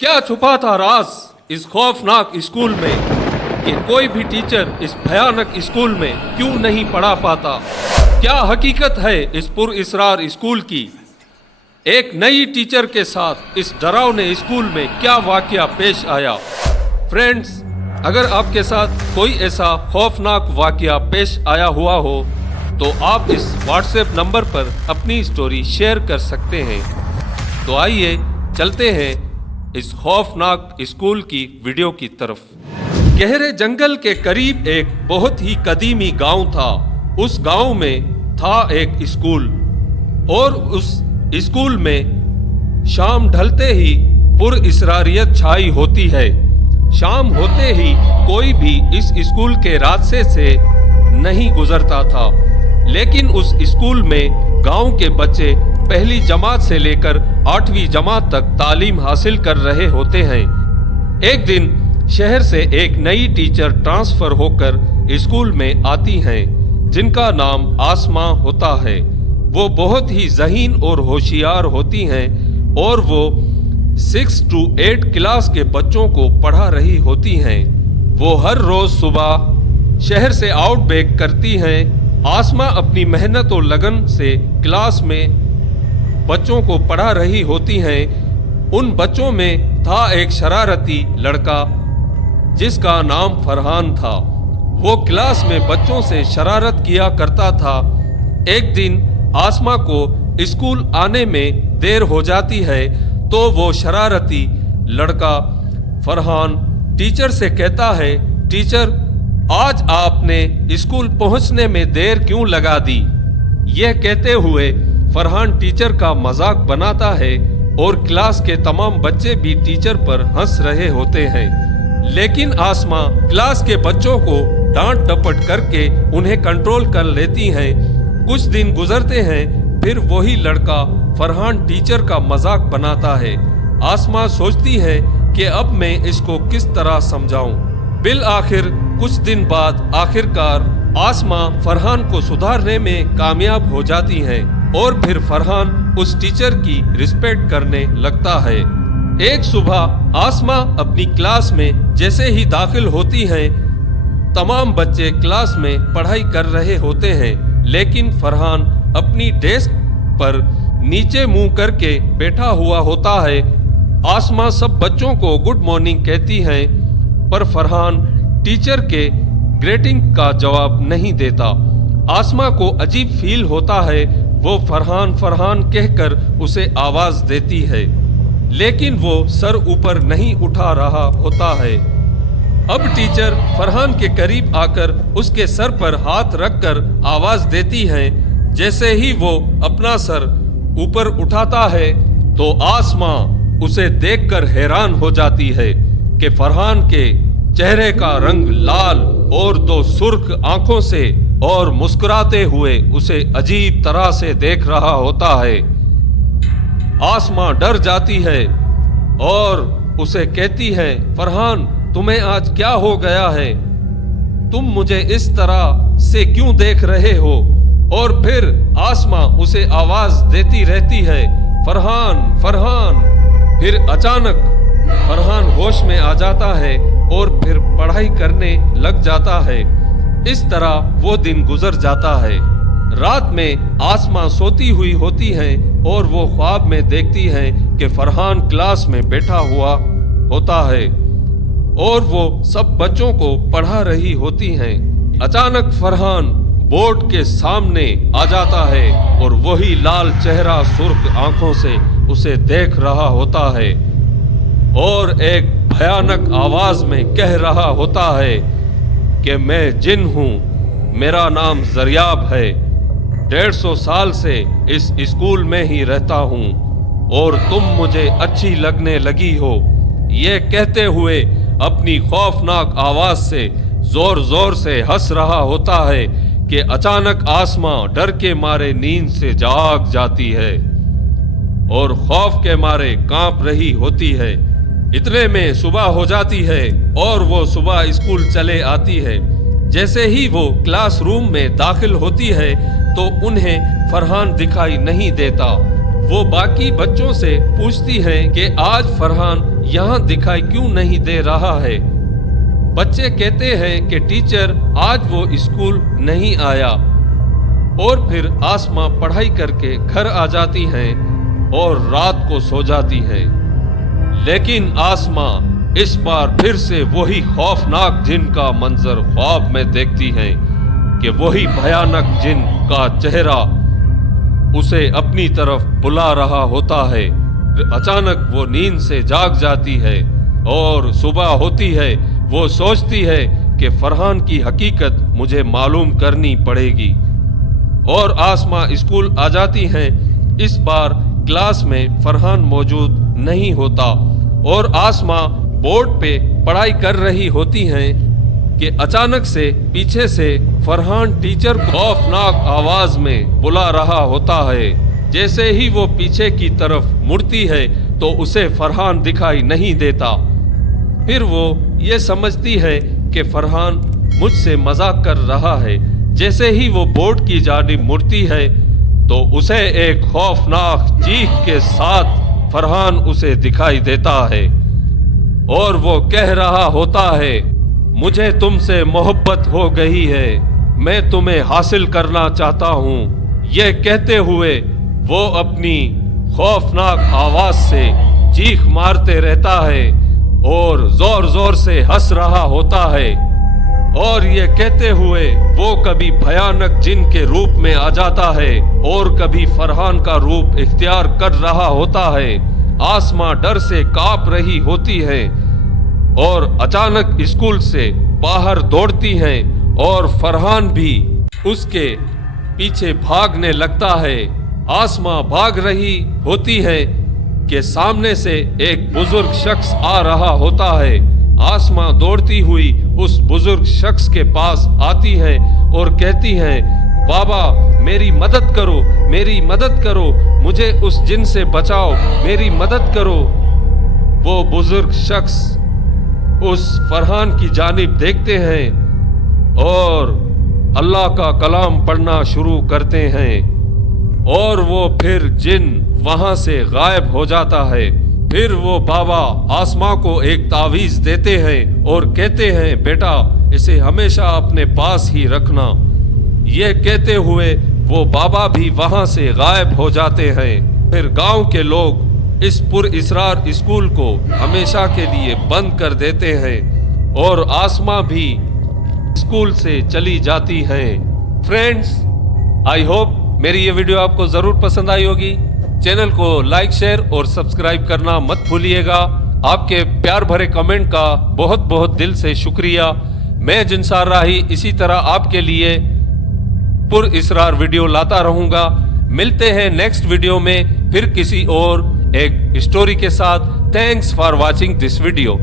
क्या छुपा था राज इस खौफनाक स्कूल में कि कोई भी टीचर इस भयानक स्कूल में क्यों नहीं पढ़ा पाता? क्या हकीकत है इस पुरइसरार स्कूल की? एक नई टीचर के साथ इस डरावने स्कूल में क्या वाकया पेश आया? फ्रेंड्स, अगर आपके साथ कोई ऐसा खौफनाक वाकया पेश आया हुआ हो तो आप इस व्हाट्सएप नंबर पर अपनी स्टोरी शेयर कर सकते हैं। तो आइए चलते हैं इस खौफनाक स्कूल की वीडियो की तरफ। गहरे जंगल के करीब एक बहुत ही कदीमी गांव था। उस गांव में था एक स्कूल और उस स्कूल में शाम ढलते ही पुरइसरारियत छाई होती है। शाम होते ही कोई भी इस स्कूल के रास्ते से नहीं गुजरता था, लेकिन उस स्कूल में गांव के बच्चे पहली जमात से लेकर 8वीं जमात तक तालीम हासिल कर रहे होते हैं। एक दिन शहर से एक नई टीचर ट्रांसफर होकर स्कूल में आती हैं, जिनका नाम आसमा होता है। वो बहुत ही ज़हीन और होशियार होती हैं और वो 6 to 8 क्लास के बच्चों को पढ़ा रही होती हैं। वो हर रोज सुबह शहर से आउटबैक करती हैं। आसमा अपनी मेहनत और लगन से क्लास में बच्चों को पढ़ा रही होती हैं। उन बच्चों में था एक शरारती लड़का जिसका नाम फरहान था। वो क्लास में बच्चों से शरारत किया करता था। एक दिन आसमा को स्कूल आने में देर हो जाती है तो वो शरारती लड़का फरहान टीचर से कहता है, टीचर, आज आपने स्कूल पहुंचने में देर क्यों लगा दी? यह कहते हुए फरहान टीचर का मजाक बनाता है और क्लास के तमाम बच्चे भी टीचर पर हंस रहे होते हैं। लेकिन आसमा क्लास के बच्चों को डांट डपट करके उन्हें कंट्रोल कर लेती हैं। कुछ दिन गुजरते हैं, फिर वही लड़का फरहान टीचर का मजाक बनाता है। आसमा सोचती है कि अब मैं इसको किस तरह समझाऊं। बिल आखिर कुछ दिन बाद आखिरकार आसमा फरहान को सुधारने में कामयाब हो जाती है और फिर फरहान उस टीचर की रिस्पेक्ट करने लगता है। एक सुबह आसमा अपनी क्लास में जैसे ही दाखिल होती है, तमाम बच्चे क्लास में पढ़ाई कर रहे होते हैं, लेकिन फरहान अपनी डेस्क पर नीचे मुंह करके बैठा हुआ होता है। आसमा सब बच्चों को गुड मॉर्निंग कहती है, पर फरहान टीचर के ग्रीटिंग का जवाब नहीं देता। आसमा को अजीब फील होता है। वो फरहान फरहान कहकर उसे आवाज देती है, लेकिन वो सर ऊपर नहीं उठा रहा होता है। अब टीचर फरहान के करीब आकर उसके सर पर हाथ रखकर आवाज देती है। जैसे ही वो अपना सर ऊपर उठाता है तो आसमा उसे देखकर हैरान हो जाती है कि फरहान के चेहरे का रंग लाल और दो सुर्ख आंखों से और मुस्कुराते हुए उसे अजीब तरह से देख रहा होता है। आसमा डर जाती है और उसे कहती है, फरहान, तुम्हें आज क्या हो गया है? तुम मुझे इस तरह से क्यों देख रहे हो? और फिर आसमा उसे आवाज देती रहती है, फरहान फरहान। फिर अचानक फरहान होश में आ जाता है और फिर पढ़ाई करने लग जाता है। इस तरह वो दिन गुजर जाता है। रात में आसमा सोती हुई होती है और वो ख्वाब में देखती है कि फरहान क्लास में बैठा हुआ होता है और वो सब बच्चों को पढ़ा रही होती हैं। अचानक फरहान बोर्ड के सामने आ जाता है और वही लाल चेहरा सुर्ख आंखों से उसे देख रहा होता है और एक भयानक आवाज में कह रहा होता है कि मैं जिन हूँ, मेरा नाम जरियाब है। 150 साल से इस स्कूल में ही रहता हूँ और तुम मुझे अच्छी लगने लगी हो। ये कहते हुए अपनी खौफनाक आवाज से जोर जोर से हंस रहा होता है कि अचानक आसमा डर के मारे नींद से जाग जाती है और खौफ के मारे कांप रही होती है। इतने में सुबह हो जाती है और वो सुबह स्कूल चले आती है। जैसे ही वो क्लासरूम में दाखिल होती है तो उन्हें फरहान दिखाई नहीं देता। وہ باقی بچوں سے پوچھتی ہے کہ آج فرحان یہاں دکھائی کیوں نہیں دے رہا ہے۔ بچے کہتے ہیں کہ ٹیچر آج وہ اسکول نہیں آیا، اور پھر آسماں پڑھائی کر کے گھر آ جاتی ہیں اور رات کو سو جاتی ہیں۔ لیکن آسماں اس بار پھر سے وہی خوفناک جن کا منظر خواب میں دیکھتی ہیں کہ وہی بھیانک جن کا چہرہ اسے اپنی طرف بلا رہا ہوتا ہے۔ اچانک وہ نیند سے جاگ جاتی ہے اور صبح ہوتی ہے۔ وہ سوچتی ہے کہ فرحان کی حقیقت مجھے معلوم کرنی پڑے گی، اور آسماں اسکول آ جاتی ہیں۔ اس بار کلاس میں فرحان موجود نہیں ہوتا، اور آسماں بورڈ پہ پڑھائی کر رہی ہوتی ہیں کہ اچانک سے پیچھے سے فرحان ٹیچر کو خوفناک آواز میں بلا رہا ہوتا ہے۔ جیسے ہی وہ پیچھے کی طرف مڑتی ہے تو اسے فرحان دکھائی نہیں دیتا۔ پھر وہ یہ سمجھتی ہے کہ فرحان مجھ سے مذاق کر رہا ہے۔ جیسے ہی وہ بورڈ کی جانب مڑتی ہے تو اسے ایک خوفناک چیخ کے ساتھ فرحان اسے دکھائی دیتا ہے، اور وہ کہہ رہا ہوتا ہے، مجھے تم سے محبت ہو گئی ہے، میں تمہیں حاصل کرنا چاہتا ہوں۔ یہ کہتے ہوئے وہ اپنی خوفناک آواز سے چیخ مارتے رہتا ہے اور زور زور سے ہنس رہا ہوتا ہے، اور یہ کہتے ہوئے وہ کبھی بھیانک جن کے روپ میں آ جاتا ہے اور کبھی فرحان کا روپ اختیار کر رہا ہوتا ہے۔ آسماں ڈر سے کانپ رہی ہوتی ہے اور اچانک اسکول سے باہر دوڑتی ہیں، اور فرحان بھی اس کے پیچھے بھاگنے لگتا ہے۔ آسماں بھاگ رہی ہوتی ہے کہ سامنے سے ایک بزرگ شخص آ رہا ہوتا ہے۔ آسماں دوڑتی ہوئی اس بزرگ شخص کے پاس آتی ہے اور کہتی ہے، بابا میری مدد کرو، میری مدد کرو، مجھے اس جن سے بچاؤ، میری مدد کرو۔ وہ بزرگ شخص اس فرحان کی جانب دیکھتے ہیں اور اللہ کا کلام پڑھنا شروع کرتے ہیں، اور وہ پھر جن وہاں سے غائب ہو جاتا ہے۔ پھر وہ بابا آسماں کو ایک تعویذ دیتے ہیں اور کہتے ہیں، بیٹا اسے ہمیشہ اپنے پاس ہی رکھنا۔ یہ کہتے ہوئے وہ بابا بھی وہاں سے غائب ہو جاتے ہیں۔ پھر گاؤں کے لوگ اس پر اسرار اسکول کو ہمیشہ کے لیے بند کر دیتے ہیں، اور آسماں بھی اسکول سے چلی جاتی ہیں۔ فرینڈز، آئی ہوپ میری یہ ویڈیو آپ کو ضرور پسند آئی ہوگی۔ چینل کو لائک، شیئر اور سبسکرائب کرنا مت بھولیے گا۔ آپ کے پیار بھرے کمنٹ کا بہت بہت دل سے شکریہ۔ میں جنسار راہی اسی طرح آپ کے لیے پر اسرار ویڈیو لاتا رہوں گا۔ ملتے ہیں نیکسٹ ویڈیو میں پھر کسی اور ایک اسٹوری کے ساتھ۔ Thanks for watching this video.